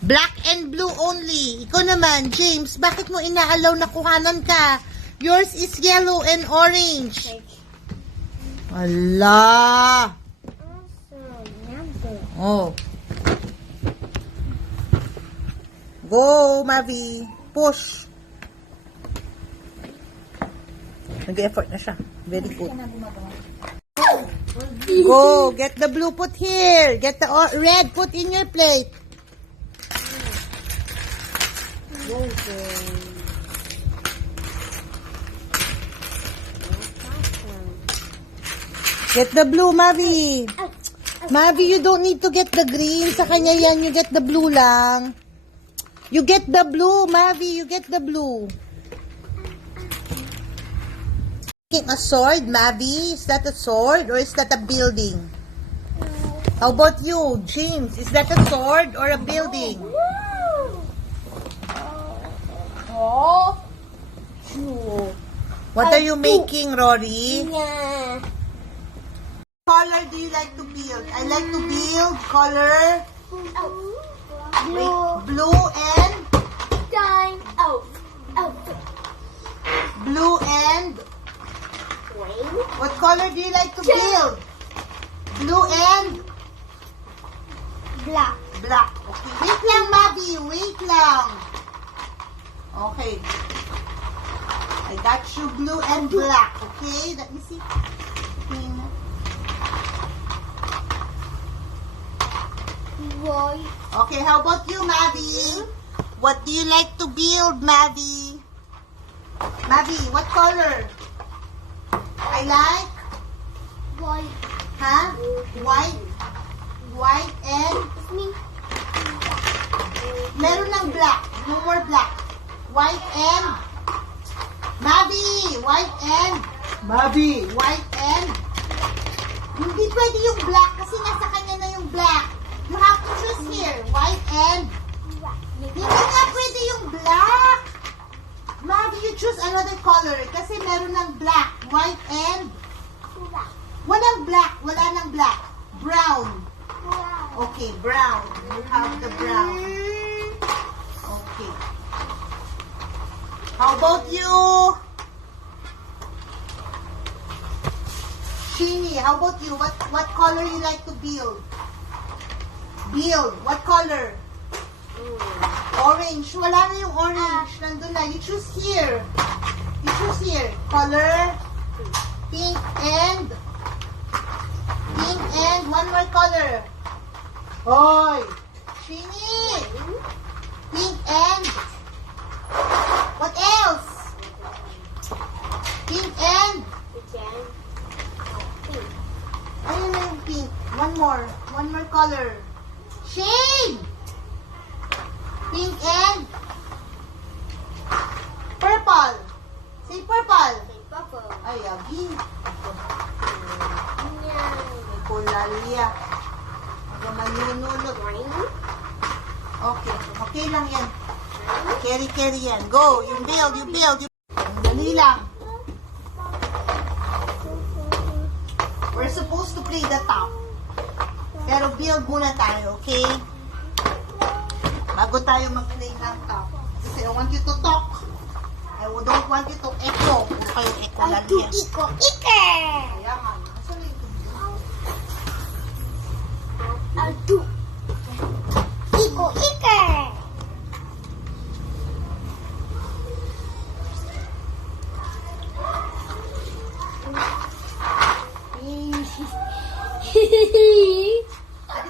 Black and blue only. Ikaw naman, James, bakit mo inaalaw na kuhanan ka? Yours is yellow and orange. Ala! Oh. Go, Mavi. Push. Nag-effort na siya. Very good. Go. Get the blue, put here. Get the red, put in your plate. Get the blue, Mavi. Mavi, you don't need to get the green. Sa kanya yan, you get the blue lang. You get the blue, Mavi. You get the blue. A sword, Mavi? Is that a sword or is that a building? How about you, James? Is that a sword or a building? What are you making, Rory? Color do you like to build? I like to build color blue and blue and what color do you like to build? Blue and Black. black. Okay. Wait lang, Mavi. Wait lang. Okay. I got you blue and black. Okay. Let me see. White. Okay, how about you, Mavi? What do you like to build, Mavi? Mavi, what color? I like, White. huh? White. White and meron ng black. No more black. White and Mavi, white and Mavi, white and hindi pwede yung black kasi nasa kanya na yung black. You have to choose here. White and hindi nga pwede yung black. Mavi, you choose another color kasi meron ng black. White and walang black. Wala ng black. Brown. Okay, brown. You have the brown. Okay. How about you? Sheeny, how about you? What color you like to build? Build. What color? Orange. Wala na yung orange. Nandun na. You choose here. You choose here. Color. Pink and one more color. Hoy! Sheeny! Pink and what else? Pink and ayun na yung pink. One more. One more color. Shane! Pink and purple. Say purple. Ay, agi. Kulalia. Malunulot. Okay. Okay lang yan. Carry yan. Go. You build. Dali lang. We're supposed to play the top. Pero build muna tayo, okay? Bago tayo mag-play ng top. Kasi I want you to talk. I don't want you to echo. Kung kayo echo lang yan. Kaya nga. Nasaan yung Ate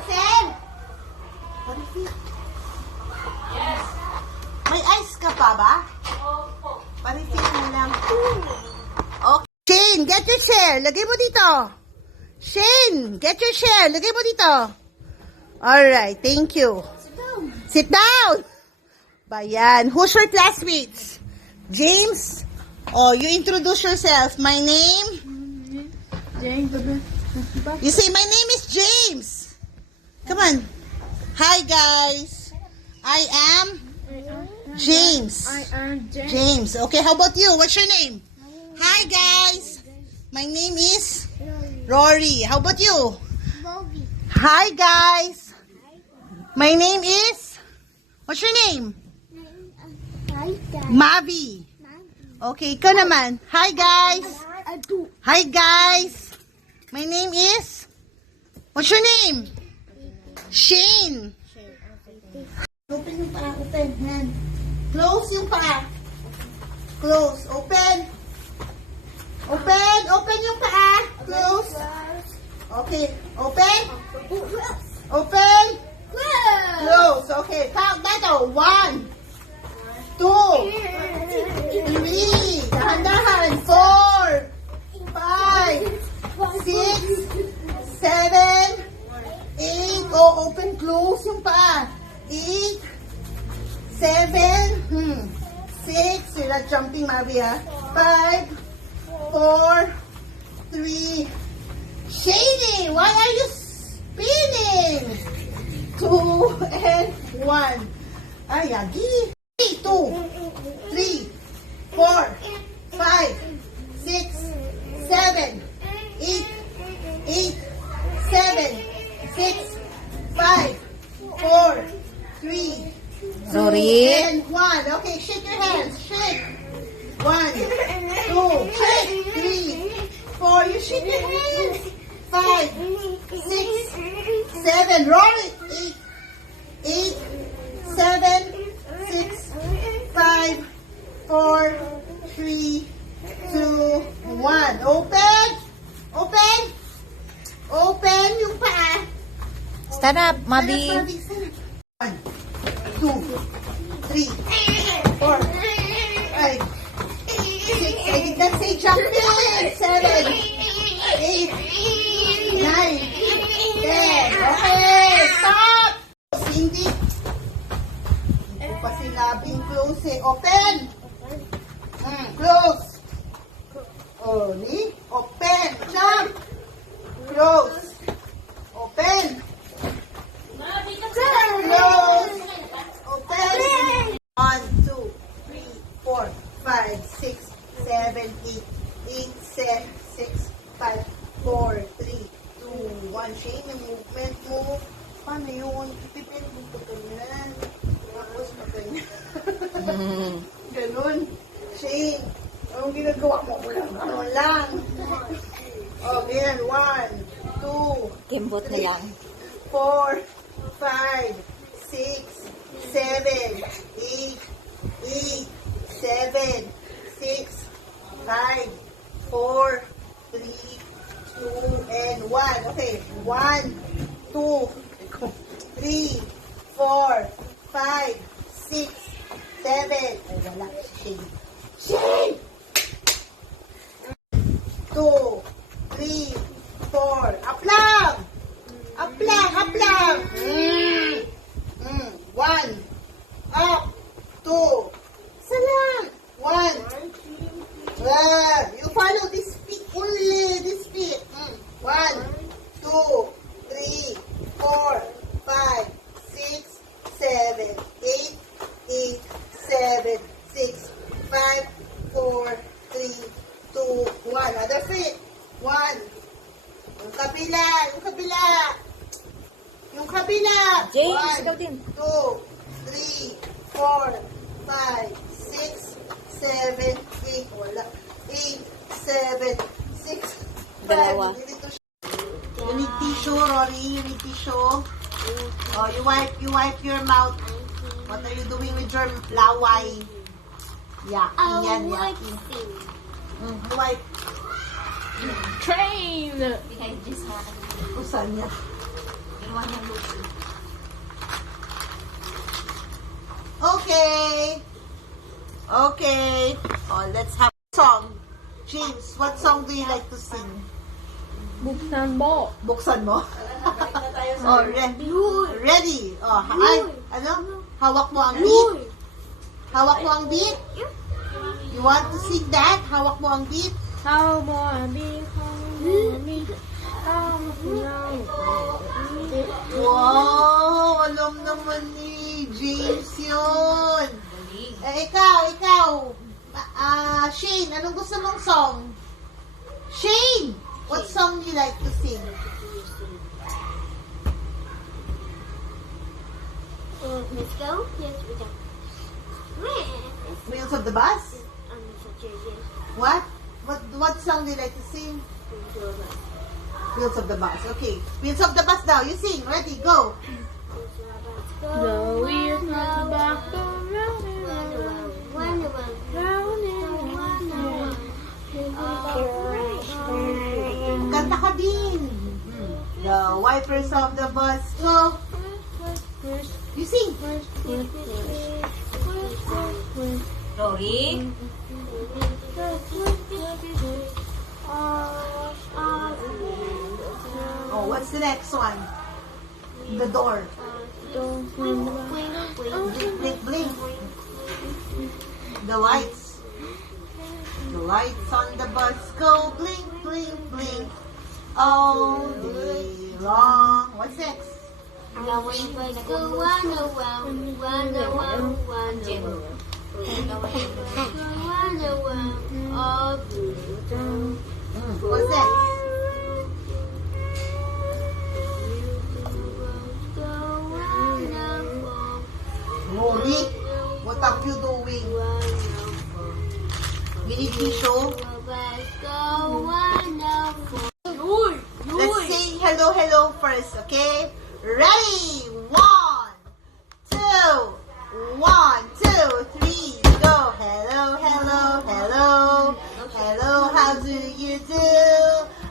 Sen! What is it? Yes. May ice ka pa ba? Opo. Pa-refill mo lang. Okay. Shane, get your chair. Lagay mo dito. Shane, get your chair. Lagay mo dito. Alright, thank you. Sit down. Bayan. Who's your classmates? James? Oh, you introduce yourself. My name? James. You say, my name is James. Come on. Hi, guys. I am James. I am James. James. Okay, how about you? What's your name? Hi, guys. My name is Rory. How about you? Bobby. Hi, guys. My name is What's your name? Hi, Dad. Mavi. Okay, ikaw naman. Hi, guys. Hi, guys. My name is... What's your name? Shane. Open yung paa. Open. Hand. Close yung paa. Close. Open. Open. Open yung paa. Close. Okay. Open. Open. Close. Okay. Count that out. 1, 2, 3. Dahan-dahan. 4, 5, 6, 7, 8. Oh, open, close yung paa. 8, 7, 6. You're not jumping, Mavi, ha? 5, 4, 3. Shady, why are you spinning? 2 and 1. Ay, Yagi. 2, 3, 4, 5, 6, 7, 8, 7, 6, 5, 4, 3, 2, Rory? and 1. Okay, shake your hands. Shake. 1, 2, shake. 3, 4. You shake your hands. 5, 6, 7. Roll it. 8, 7, 6, 5, 4, 3, 2, 1. Open. Open. Open yung paa. Stand up, Mabi. 1, 2, 3, 4, 5, 6. I did not say jumping. 7, 8, 9, 10. Okay, stop. Hindi. Hindi pa sinabing close eh. Open. Close. Oh, ni? Open. Jump. Close. Open. Close. Open. 1, 2, 3, 4, 5, 6, 7, 8, 8, 6, 5, 4, 3, 2, 1. Shane, yung movement mo. Paano yun? Pipin mo pa ganyan. Tapos pa ganyan. Ganun. Shane, anong ginagawa mo? Ano lang. Oh, ganyan. 1, 2, Kimbot na yan. 4, 5, 6, 7, 8, 8, 7, 6, 5, 4, 3, 2, and 1. Okay. 1, 2, 3, 4, 5, 6, 7. Ay, wala. Shane. Shane! 2, 3, 4. Up lang! Up lang! Up lang! 1. Up. 2. Isa lang. 1. You follow this feet only. This feet. 1, 2, 3, 4, 5, 6, 7, 8, 8, 7, 6, 5, 4, 3, 2, 1. Other feet. 1. Yung kabila. Yung kabila. Yung kabila. James, ikaw din. 2, 3, 4, 5, 6, 7, 8. Wala. 8, 7, 6, 5. Dalawa. You need tissue, Rory. You need tissue. Oh, you wipe your mouth. What are you doing with your laway? Yaki yan, yaki. You wipe. Train. Kusan niya. Okay. Okay. Oh, let's have a song. James, what song do you like to sing? Buksan mo. Buksan mo? Oh, ready. Oh, ay, ano? Hawak mo ang beat? Hawak mo ang beat? You want to sing that? Hawak mo ang beat? How more be, how Wow! Alam naman ni James yun. Eh, ikaw. Shane, anong gusto mong song? Shane! What song do you like to sing? Let's go. Yes, we go. Wheels of the Bus? What? What song do you like to sing? Wheels of the Bus. Okay. Wheels of the Bus now. You sing. Ready? Go. The wheels of the bus go round and round, round and round. Kanta ka din. The wipers of the bus go. You sing. Rory? Oh, what's the next one? The door. Blink, blink, blink. The lights. The lights on the bus go blink, blink, blink. All day long. What's next? The wheels go round and round, round and round, round and round. Round and round, all through the town. What's next? Rory, what are you doing? We need tissue. Let's say hello, hello first, okay? Ready? 1, 2, 1, 2, 3, go. Hello, hello, hello. Hello, how do you do?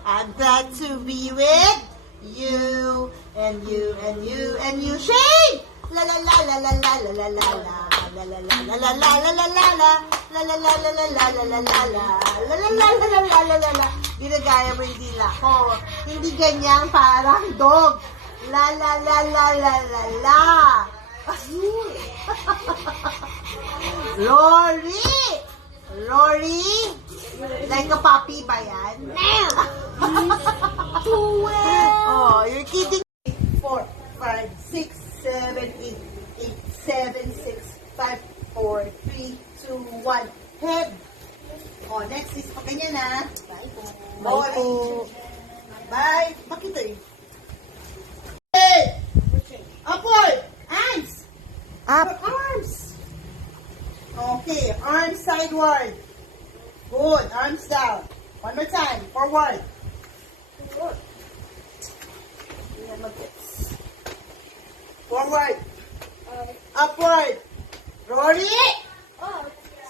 I'm glad to be with you. And you, and you, and you. Shane! La la la la la la la la la la. La la la la la la la la la la. La la la la la la la la la la. La la la la la la la la la. Ginagaya mo yung dila ko. Hindi ganyan parang dog. La la la la la la la. Rory! Rory! Like a puppy ba yan? Oh, you're kidding. 4, 5, 6, 7, 8, 8, 7, 6, 5, 4, 3, 2, 1. Head. Oh, next is pa ganyan na. Bye po. Bye po. Bye. Bakit eh? Hey! Upward! Arms! Up. Your arms! Okay, arms sideward. Good, arms down. One more time, forward. Good. Forward. Upward. Rory!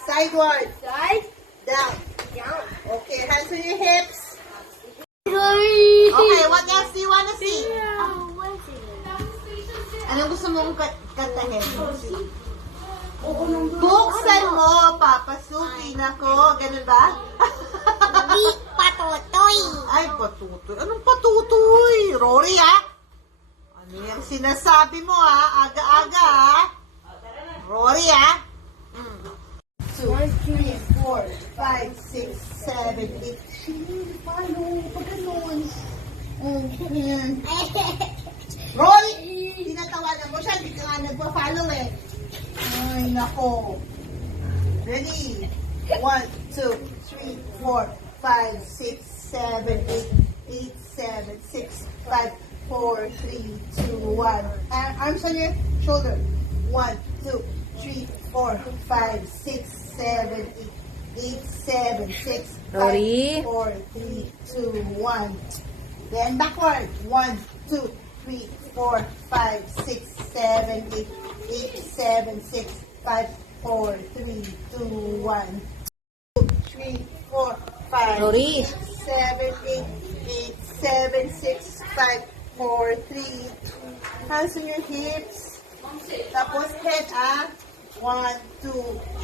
Sideward. Side, Down. down. Okay, hands on your hips. Sorry. Okay, what else do you want to see? Oh, what's it? Anong gusto mong kantahin? Buksan mo, papasukin ako. Ganun ba? Di patutoy. Ay, patutoy. Anong patutoy? Rory, ah? Ano yung sinasabi mo, ah? Aga-aga, ah? Rory, ah? 2, 3, 4, 5, 6, 7, 8. Paano? Pag ganun. Oh, yan. Rory! Tinatawanan mo siya. Hindi ka nga nagpa-follow, eh. Ay, nako. Ready? 1, 2, 3, 4, 5, 6, 7, 8, 8, 7, 6, 5, 4, 3, 2, 1. Arms on your shoulder. 1, 2, 3, 4, 5, 6, 7, 8, 8, 7, 6, 5, Rory? 4, 3, 2, 1. Then backward. 1, 2, 3, 4, 5, 6, 7, 8, 8, 7, 6, 5, 4, 3, 2, 1. 2, 3, 4, 5, Rory? 7, 8, 8, 7, 6, 5, 4, 3, 2. Hands on your hips. Tapos head, ah. 1, 2,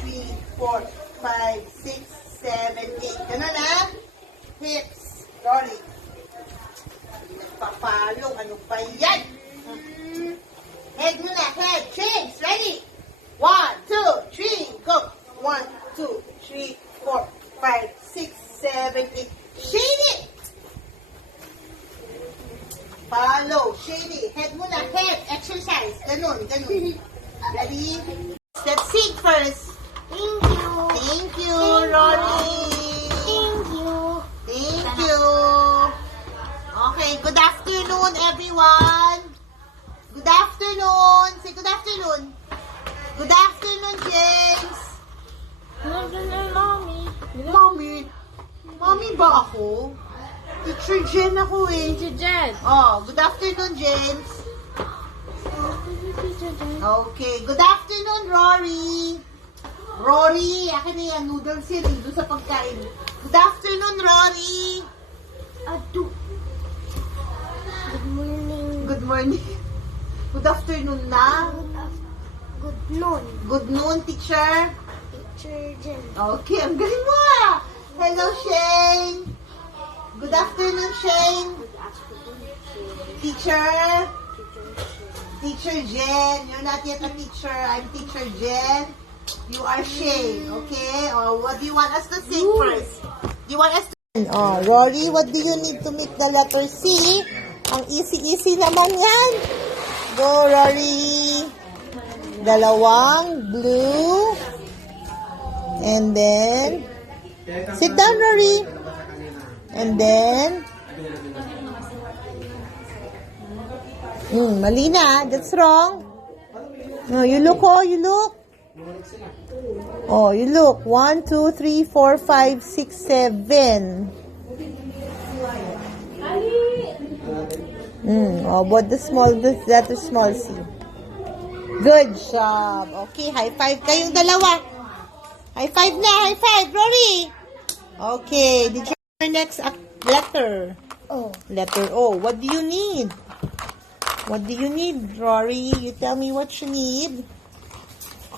3, 4, 5, 6, 7, 8. Ganun, ah. Hips. Rory. Nagpapalo. Ano ba yan? Head muna. Head. Change. Ready? 1, 2, 3, go. 1, 2, 3, 4, 5, 6, 7, 8. Shade it. Follow. Shade it. Head muna. Head. Exercise. Ganun. Ganun. Ready? Let's sing first. Thank you. Thank you, Rory. Thank you. Thank you. Okay, good afternoon, everyone. Good Good afternoon. Say good afternoon. Good afternoon, James. Mommy. Mommy. Mommy ba ako? Teacher Jen ako eh. Teacher Jen. Oh, good afternoon, James. Teacher Jen. Okay. Good afternoon, Rory. Rory, akin na yan. Noodles yan eh. Doon sa pagkain. Good afternoon, Rory. Adu. Good morning. Good morning. Good afternoon na. Good noon. Good noon, teacher. Teacher Jen. Okay, ang galing mo ah. Hello, Shane. Good afternoon, Shane. Teacher. Teacher Jen. You're not yet a teacher. I'm Teacher Jen. You are Shane. Okay? Oh, what do you want us to sing first? Do you want us to... Oh, Rory, what do you need to make the letter C? Ang easy-easy naman yan. Go, Rory. Dalawang blue. And then, sit down, Rory. And then, mali na. That's wrong. No, you look, oh, you look. Oh, you look. 1, 2, 3, 4, 5, 6, 7. Oh, but the that is small C. Good job. Okay, high five kayong dalawa. High five na, high five, Rory. Okay, did you next letter? Oh. Letter O. What do you need? What do you need, Rory? You tell me what you need.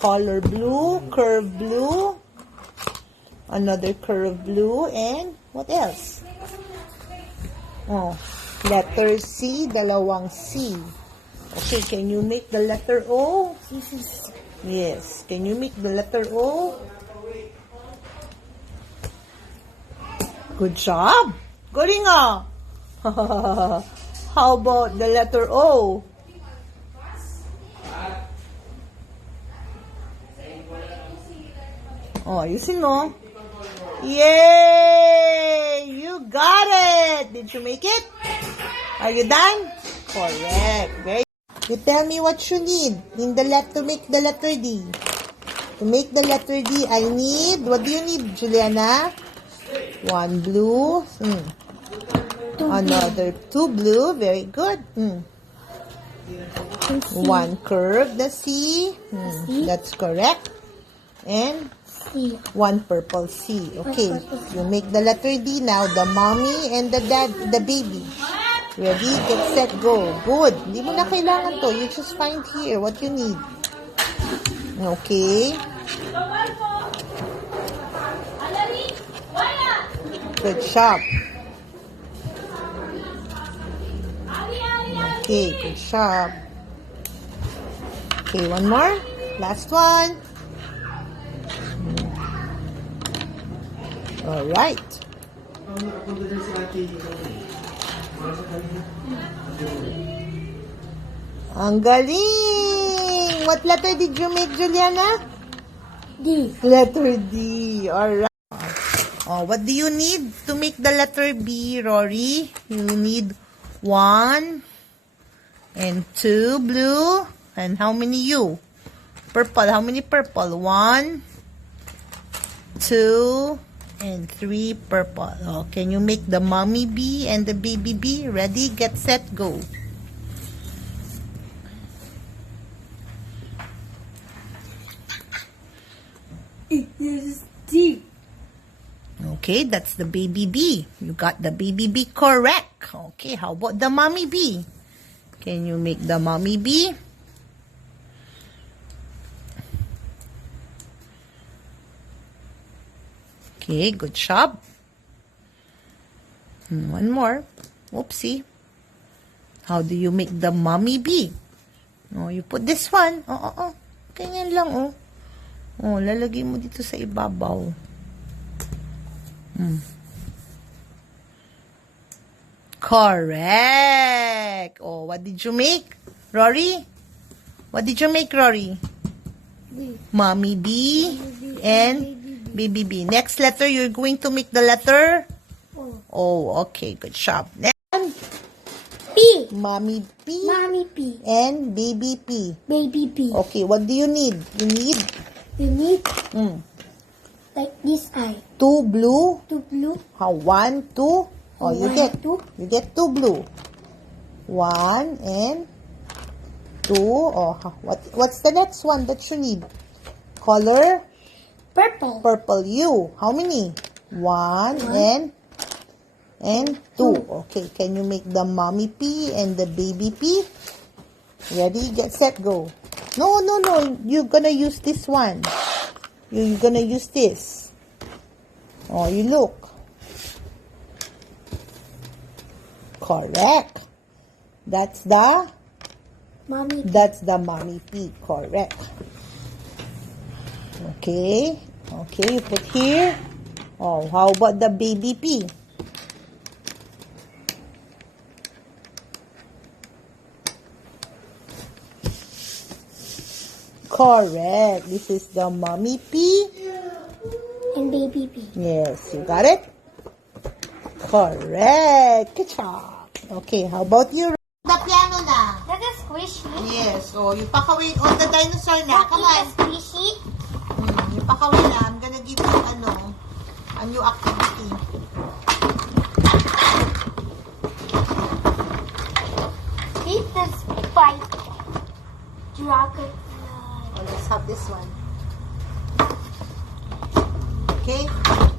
Color blue, curve blue, another curve blue, and what else? Oh, letter C, dalawang C. Okay, can you make the letter O? Yes, can you make the letter O? Good job. Galing ah. How about the letter O? Oh, ayusin mo. Yay! You got it! Did you make it? Are you done? Correct. Very. You tell me what you need in the to make the letter D. To make the letter D, I need, what do you need, Juliana? One blue. Another two blue. Very good. One curve, the C. That's correct. And one purple C. Okay, you make the letter D now. The mommy and the dad, the baby. Ready, get set, go. Good. Hindi mo na kailangan to. You just find here what you need. Okay. Good job. Okay, good job. Okay, one more. Last one. All right. Ang galing! What letter did you make, Juliana? D. Letter D. All right. Oh, what do you need to make the letter B, Rory? You need 1 and 2 blue. And how many U? Purple. How many purple? 1, 2, and 3 purple. Oh, can you make the mommy bee and the baby bee? Ready, get set, go. This is D. Okay, that's the baby bee. You got the baby bee correct. Okay, how about the mommy bee? Can you make the mommy bee? Okay, good job. One more. Oopsie. How do you make the mommy bee? Oh, you put this one. Oh. Ganyan lang, oh. Oh, lalagay mo dito sa ibabaw. Correct. Oh, what did you make, Rory? What did you make, Rory? D. Mommy bee and baby bee. Next letter, you're going to make the letter? O. Oh, okay. Good job. Next, P. Mommy P Mommy P. and Baby P. Baby P. Okay, what do you need? You need Mm, like this eye. 2 blue. 2 blue. How? 1, 2. Oh, you 1, get 2. you get 2 blue. 1 and 2. Oh, what's the next one that you need? Color Purple. purple. You. How many? 1 and 2. Okay, can you make the mommy P and the baby P? Ready, get set, go. No. You're gonna use this one. You're gonna use this. Oh, you look. Correct. That's the Mommy P. mommy P. Correct. Okay. Okay, you put here. Oh, how about the baby P? Correct. This is the mommy P. And baby P. Yes, you got it? Correct. Good job. Okay, how about you? The piano na. That is squishy. Yes, so you pakawin on the dinosaur na. Come on. Squishy. You pakawin na. I'm gonna give you a new activity. This is spike. Dragonfly. Oh, let's have this one. Okay,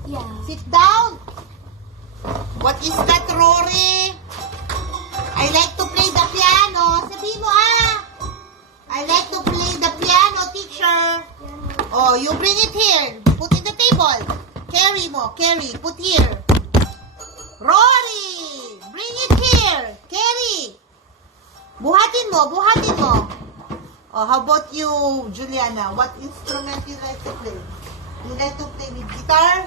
Yeah. sit down. What is that, Rory? I like to play the piano. Sabi mo, I like to play the piano, teacher. Oh, you bring it here. Put in the table. Carry mo. Carry. Put here. Rory! Bring it here. Carry. Buhatin mo. Buhatin mo. Oh, how about you, Juliana? What instrument you like to play? You like to play with guitar?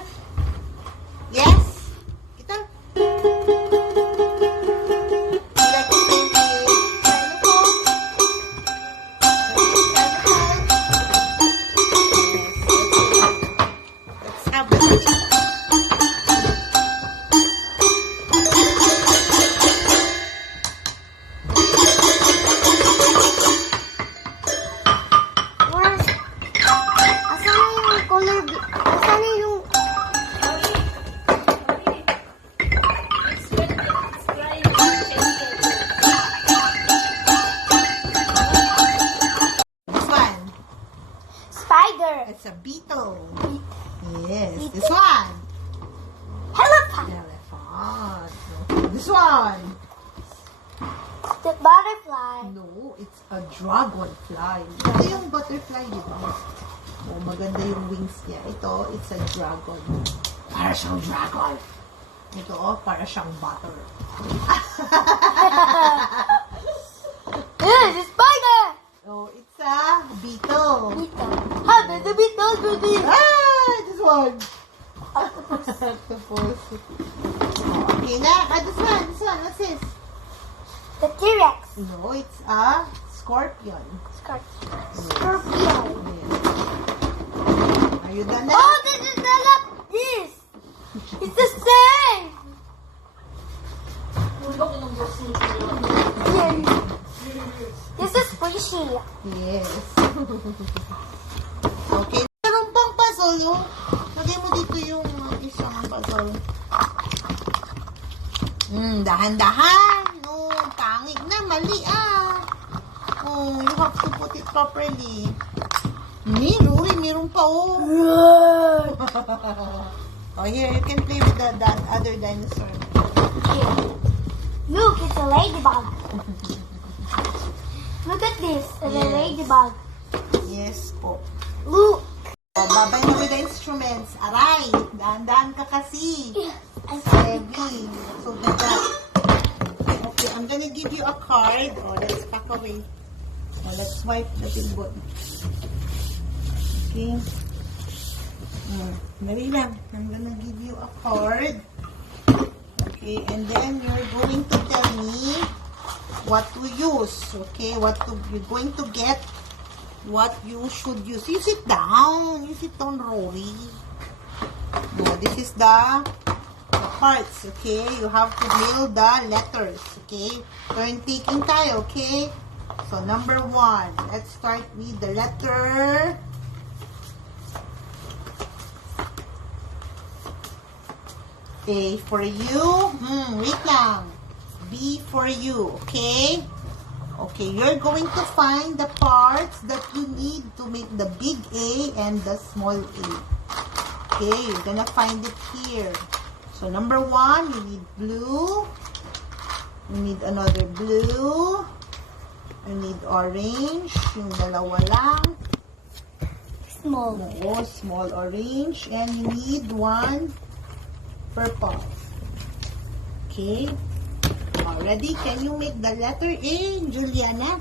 Yes? Guitar? You like to play with xylophone? Let's have it. Asan na yung This one. spider? It's a beetle. Yes. This one. Elephant. Elephant. This one. The butterfly. No, it's a dragonfly. Ito yung butterfly, di ba? Oh, maganda yung wings niya. Ito, it's a dragon. Para siyang dragon. Ito, para siyang butter. This is spider. Oh, it's a beetle. Beetle. How did the beetle do this? This one. Octopus. Okay, na. This one. What's this? The T-Rex. No, it's a scorpion. Scorpion. Are you done now? Oh, this is this. It's the same. This is squishy. Yes. Okay. Meron pang puzzle yung lagay mo dito yung isang puzzle. Dahan-dahan. No, pangit na. Mali Oh, you have to put it properly. Meron pa Oh, here, you can play with the other dinosaur. Look, it's a ladybug. Look at this. It's a Yes. ladybug. Yes po. Look. Oh, babay mo with the instruments. Aray, dahan-dahan ka kasi. I'm Heavy. So, that. Okay, I'm gonna give you a card. Oh, let's pack away. Oh, let's swipe the billboard. Okay. Dali lang. I'm gonna give you a card. Okay, and then you're going to tell me what to use. Okay, you're going to get what you should use. You sit down. You sit down, Rory. Oh, this is the parts, okay? You have to nail the letters, okay? Turn taking tayo, okay? So, number 1. Let's start with the letter A for you. Wait lang. B for you, okay? Okay, you're going to find the parts that you need to make the big A and the small A. Okay, you're gonna find it here. So, number 1, you need blue. You need another blue. You need orange. Yung dalawa lang. Small. Oo, small orange. And you need 1 purple. Okay. Already, can you make the letter A, Juliana?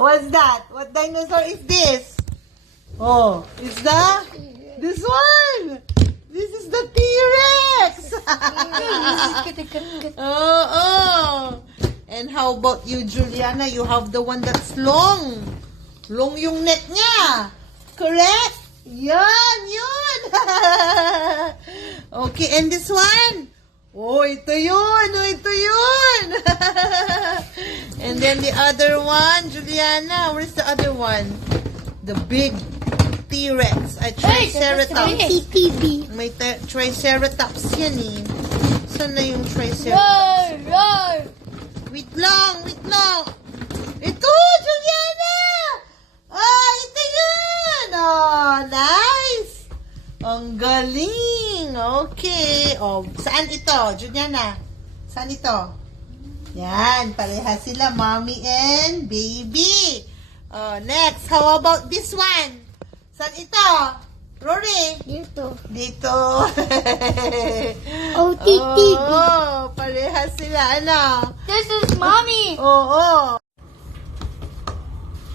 What's that? What dinosaur is this? Oh, is that this one? This is the T-Rex. Oh. And how about you, Juliana? You have the one that's long. Long yung neck niya. Correct? Yan. Okay, and this one? Oh, ito yun. And then the other one, Juliana, where's the other one? The big T-Rex. Triceratops. TTB. May Triceratops yan eh. Saan na yung Triceratops? Roar! Wait lang. Ito, Juliana! Ito yun! Oh, nice! Ang galing! Okay. Oh, saan ito, Juliana? Saan ito? Yan, parehas sila, mommy and baby. Next, how about this one? Saan ito? Rory? Dito. Oh, TTB. Oh, parehas sila, ano? This is mommy. Oo.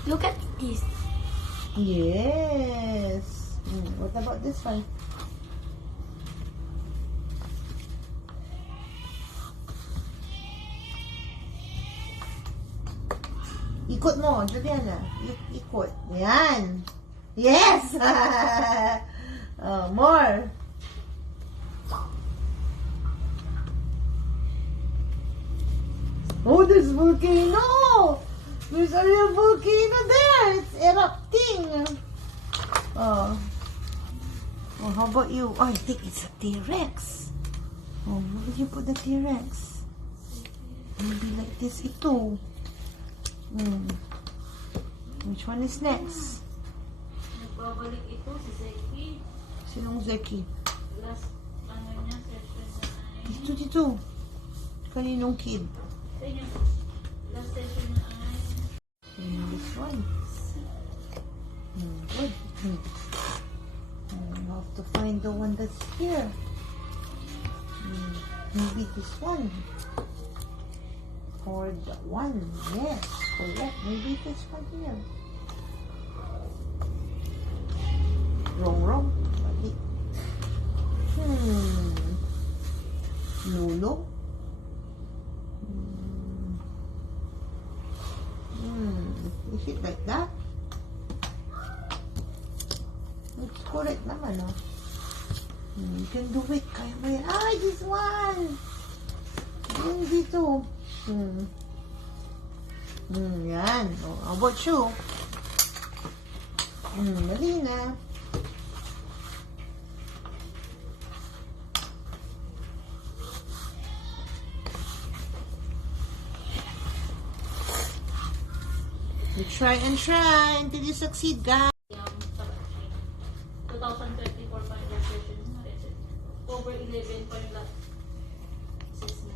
Look at this. Yes. What about this one? Ikot mo, Juliana. Ikot. Yan. Yes! More. Oh, there's volcano. There's a real volcano there. It's erupting. Oh, how about you? Oh, I think it's a T-Rex. Oh, where did you put the T-Rex? Maybe like this ito. Which one is next? Nagbabalik ito si Zeki. Sinong Zeki? Last, niya, session na ay... Dito. Kaninong kid? Kanya, last session na ay... And this one. Good. I have to find the one that's here. Maybe this one. Or the one. Yes, correct. Maybe this one here. Wrong. Bali. Lolo. Is it like that? It's correct naman, no? You can do it. Kaya mo yan. This one! Yung dito. Yan. How about you? Mali na. You try and try until you succeed, guys. 2024 pa yung last session. Over 11 pa yung last assessment.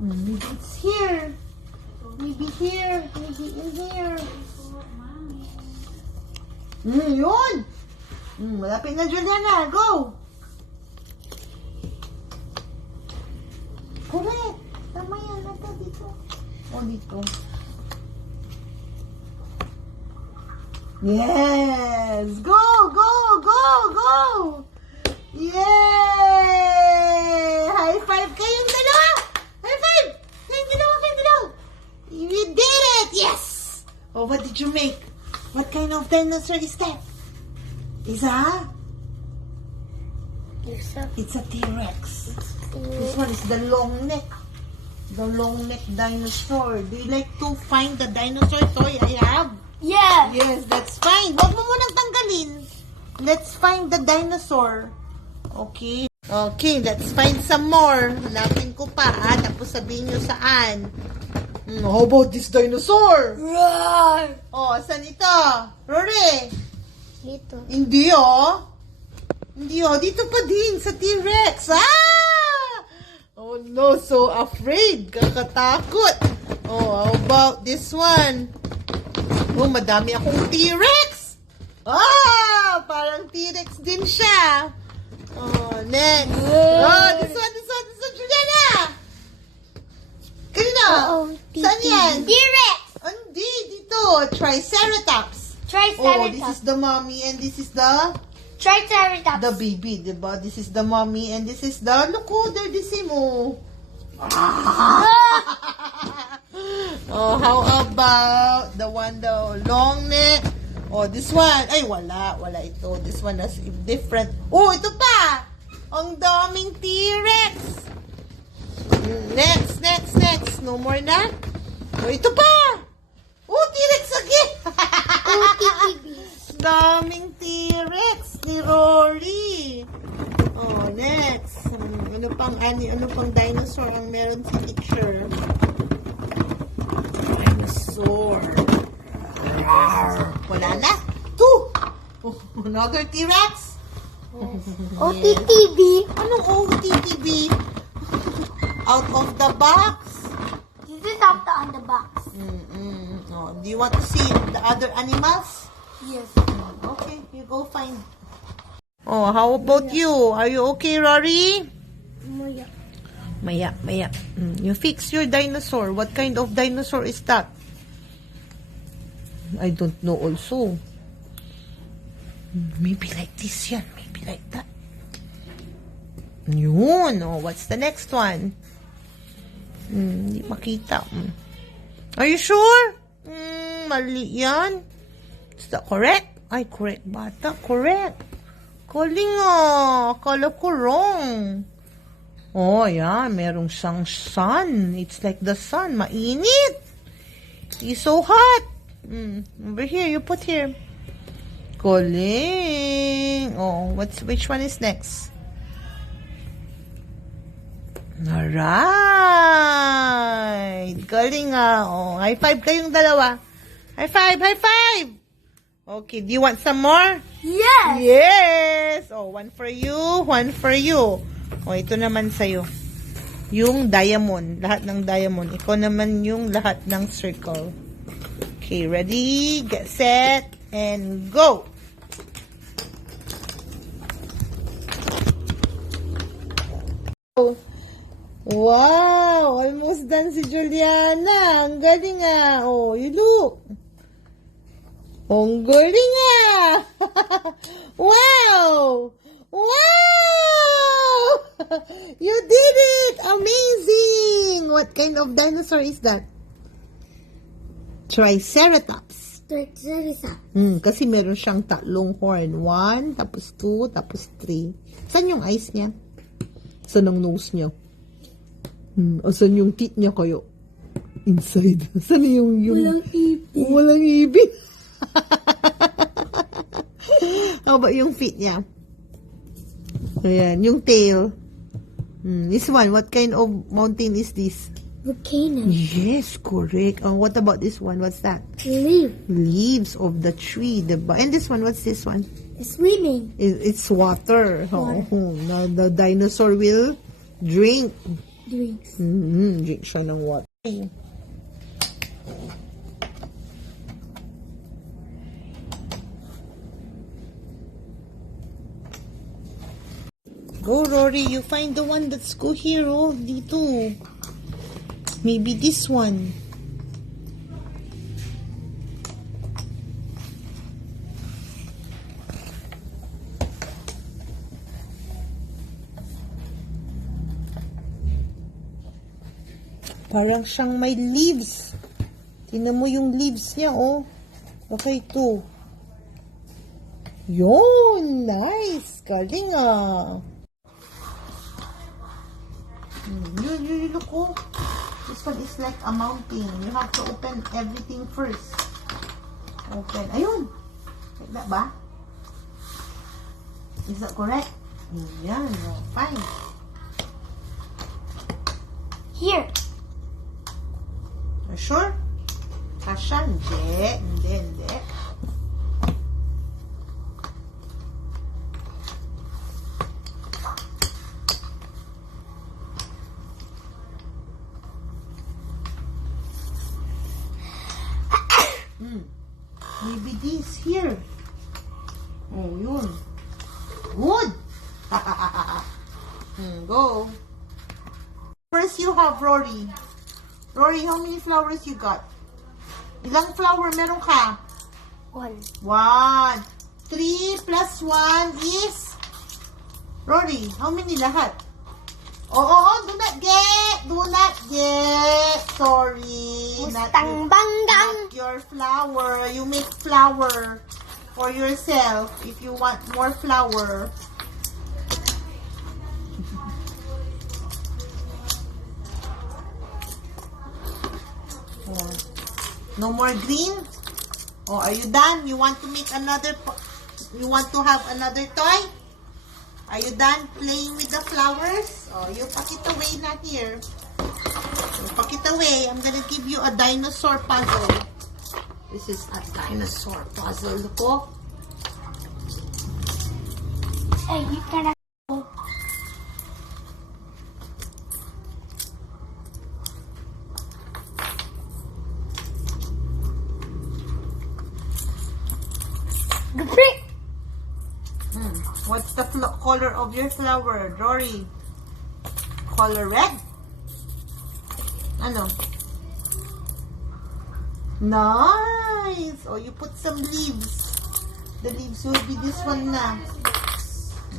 Maybe it's here. Maybe here. Maybe in here. Yun. Malapit na, Juliana. Go. Correct. Tama yan. Nata dito. O, dito. Yes! Go! Go! Go! Go! Yay! High five kayong dalawa! High five! Kayong dalawa! You did it! Yes! Oh, what did you make? What kind of dinosaur is that? It's a T-Rex. This one is the long neck. The long neck dinosaur. Do you like to find the dinosaur toy I have? Yeah. Yes, that's fine. Huwag mo munang tanggalin. Let's find the dinosaur. Okay. Okay, let's find some more. Hanapin ko pa, tapos sabihin nyo saan. How about this dinosaur? Roar. Oh, saan ito? Rory? Dito. Hindi, oh. Hindi, oh. Dito pa din, sa T-Rex. Ah! Oh, no. So afraid. Kakatakot. Oh, how about this one? Oh, madami akong T-Rex. Ah! Parang T-Rex din siya. Oh, next. Oh, this one, Juliana. Kanina? Saan yan? T-Rex. Hindi, dito. Triceratops. Oh, Triceratops. this is the mommy and this is the Triceratops. baby, diba? This is the mommy and this is the, look, oh, they're the same, oh. Oh, how about the one, the long neck? Oh, this one. Ay, wala ito. This one is different. Oh, ito pa. Ang daming T-Rex. Next. No more na? Oh, ito pa. Oh, T-Rex again. Daming T-Rex ni Rory. Oh, next. Ano pang dinosaur ang meron sa picture? Dinosaur. Wala na. Two. Oh, another T-Rex. OTTB. Anong OTTB? Out of the box. This is after on the box. Oh, do you want to see the other animals? Yes. Okay, you go find. Oh, how about you? Are you okay, Rory? Maya. You fix your dinosaur. What kind of dinosaur is that? I don't know also. Maybe like this yan. Maybe like that. Yun. Oh, what's the next one? Hindi makita. Are you sure? Mali yan. Is that correct? Ay, correct bata. Correct. Kaling akala ko wrong. Oh, yeah. Merong siyang sun. It's like the sun. Mainit. It's so hot. Over here. You put here. Kaling. Oh, which one is next? Alright. Galing Oh, high five kayong dalawa. High five. Okay, do you want some more? Yes. Yes! Oh, one for you, one for you. Oh, ito naman sa'yo. Yung diamond. Lahat ng diamond. Ikaw naman yung lahat ng circle. Okay, ready, get set, and go! Wow! Almost done si Juliana. Ang galing Oh, you look. Ang galing Wow! Wow! You did it! Amazing! What kind of dinosaur is that? Triceratops. Triceratops. Kasi meron siyang tatlong horn. 1, tapos 2, tapos 3. Saan yung eyes niya? Saan ang nose niya? Saan yung teeth niya kayo? Inside. Saan yung... Walang ipin. Walang ipin. How about yung feet niya? Ayan, yung tail. This one, what kind of mountain is this? Volcano. Yes, correct. What about this one? What's that? Leaf. Leaves of the tree. And this one, what's this one? Swimming. It's water. The dinosaur will drink. Drinks. Drink siya ng water. Go, Rory. You find the one that's go here, oh. Dito. Maybe this one. Parang siyang may leaves. Tingnan mo yung leaves niya, oh. Baka ito. Yun! Nice! Galing, ah. You look, oh. This one is like a mountain. You have to open everything first. Open. Ayun! Like that ba? Is that correct? Yan. Oh, fine. Here. Sure? Kasha? Hindi. Maybe this here. Oh, yun. Good! Go. First you have Rory. Rory, how many flowers you got? Ilang flower meron ka? 1. 1. 3 plus 1 is? Rory, how many lahat? Oh, do not get. Sorry. Mustang banggang. Not your flower. You make flower for yourself if you want more flower. Oh. No more green? Oh, are you done? You want to make another, you want to have another toy? Are you done playing with the flowers? Oh, you pack it away na here. You pack it away. I'm gonna give you a dinosaur puzzle. This is a dinosaur puzzle. Look, oh. Hey, you can What's the color of your flower, Rory? Color red? Ano? Nice! Oh, you put some leaves. The leaves will be this one na.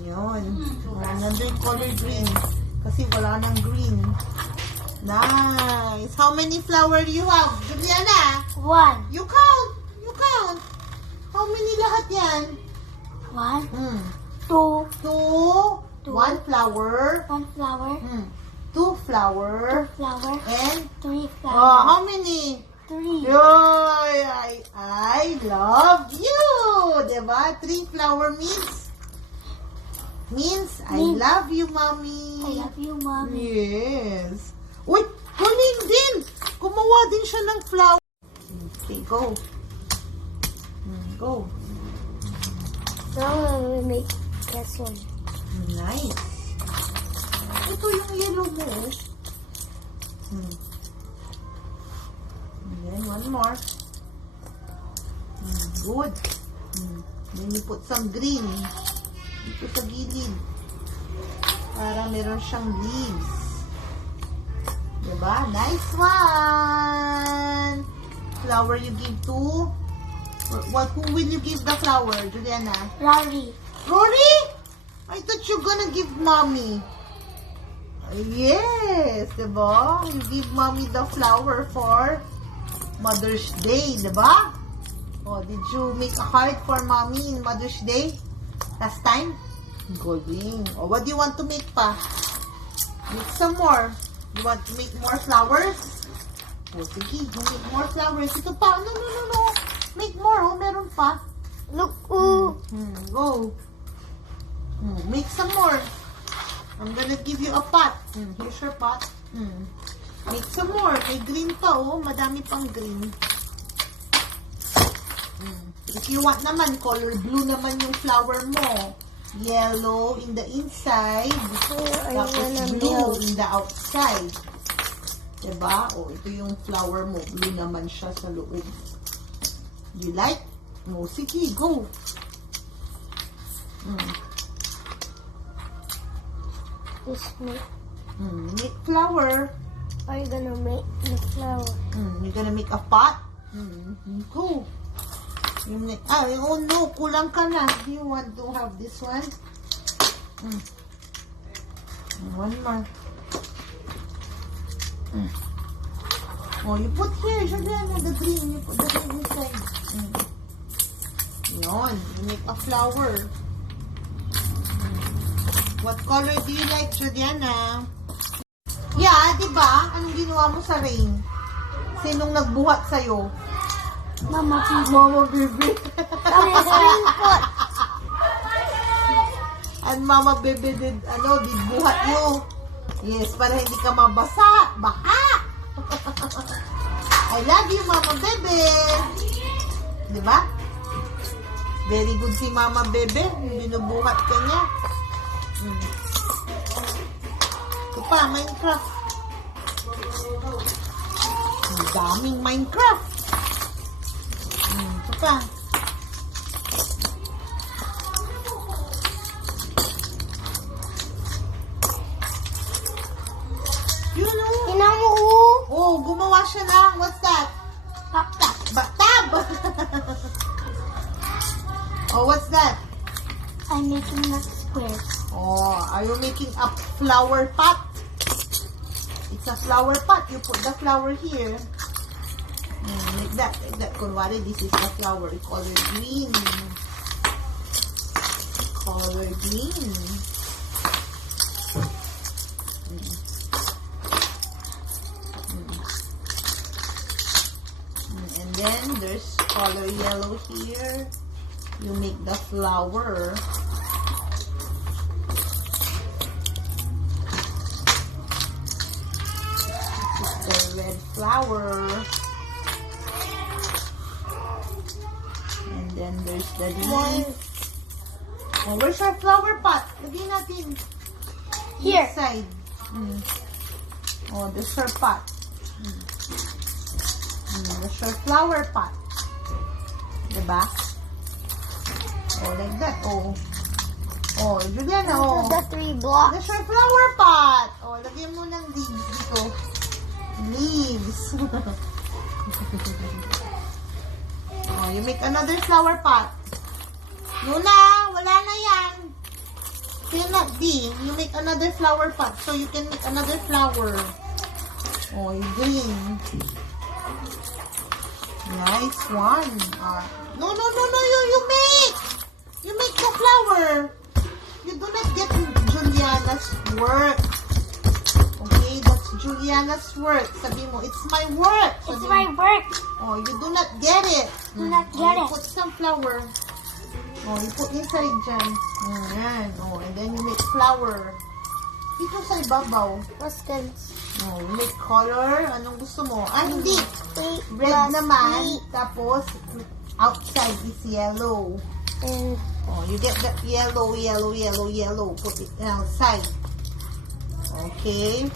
Yun. Another color green. Kasi wala nang green. Nice! How many flower do you have, Juliana? 1. You count! How many lahat yan? 1, 2, 2, 1 flower, 1 flower, 2 flower, 2 flower, and 3 oh, flower, how many? 3. Yoy, I love you, diba? 3 flower means I Means- love you, mommy. I love you, mommy. Yes. Uy, kunin din. Gumawa din siya ng flower. Okay, go. Go. Now we make this one. Nice. Ito yung yellow mo. And then one more. Good. Then you put some green. Dito sa gilid. Para meron siyang leaves. Diba? Nice one! Flower you give to? Who will you give the flower, Juliana? Rory. Rory? I thought you're gonna give mommy. Yes, diba? You give mommy the flower for Mother's Day, diba? Oh, did you make a heart for mommy in Mother's Day last time? Galing. Oh, what do you want to make pa? Make some more. You want to make more flowers? Oh, sige, make more flowers. Ito pa. No. Make more, oh. Meron pa. Look, ooh. Go. Make some more. I'm gonna give you a pot. Here's your pot. Make some more. May green pa, oh. Madami pang green. If you want naman, color blue naman yung flower mo. yellow in the inside. Are Tapos blue in the outside. Diba? O, ito yung flower mo. Blue naman siya sa loob. You like? No, sige, go. This make. Make flower. Are you gonna make the flower? You're gonna make a pot? Go. You make, oh no, kulang ka na. Do you want to have this one? One more. Oh, you put here, Juliana, the green. You put the green inside. Yon, you make a flower. What color do you like, Juliana? Yeah, di ba? Anong ginawa mo sa rain? Sinong nagbuhat sa'yo? Mama, Mama, baby. Kami sa raincoat. And Mama, baby, did buhat mo. Yes, para hindi ka mabasa. Baka! I love you, Mama, baby. Di ba? Very good si Mama, baby. Binubuhat ka niya. Ito pa, Minecraft. Ang daming Minecraft. Ito pa. Yun o. Ina mo, Oh, gumawa siya ng, what's that? Taktak. Batab! Oh, what's that? I'm making that square. Oh, are you making a flower pot? It's a flower pot. You put the flower here. Like that. Like that. Kunwari, this is the flower. Color green. Color green. And then, there's color yellow here. You make the flower. The red flower. And then there's the leaf. Oh, where's our flower pot? Lagyan natin. Here. Inside. Oh, there's our pot. There's our flower pot. Diba? Oh, like that. Oh. Oh, Juliana, oh. The 3 blocks. There's our flower pot. Oh, lagyan mo ng leaves dito. Leaves. Oh, you make another flower pot. Luna, wala na yan. Cannot be. You make another flower pot so you can make another flower. Oh, you green. Nice one. No, you make. You make the flower. You do not get Juliana's work. Okay, that's Juliana's work. Sabi mo, it's my work. It's Sabi my mo, work. oh, you do not get it. Do not Oh, get you it. put some flour. Oh, you put inside dyan. Ayan. Oh, and then you make flour. Dito sa ibabaw. What's this? Oh, you make color. Anong gusto mo? Ah, hindi. Wait, Red naman. Tapos, outside is yellow. And Oh, you get that yellow. Put it outside. Okay.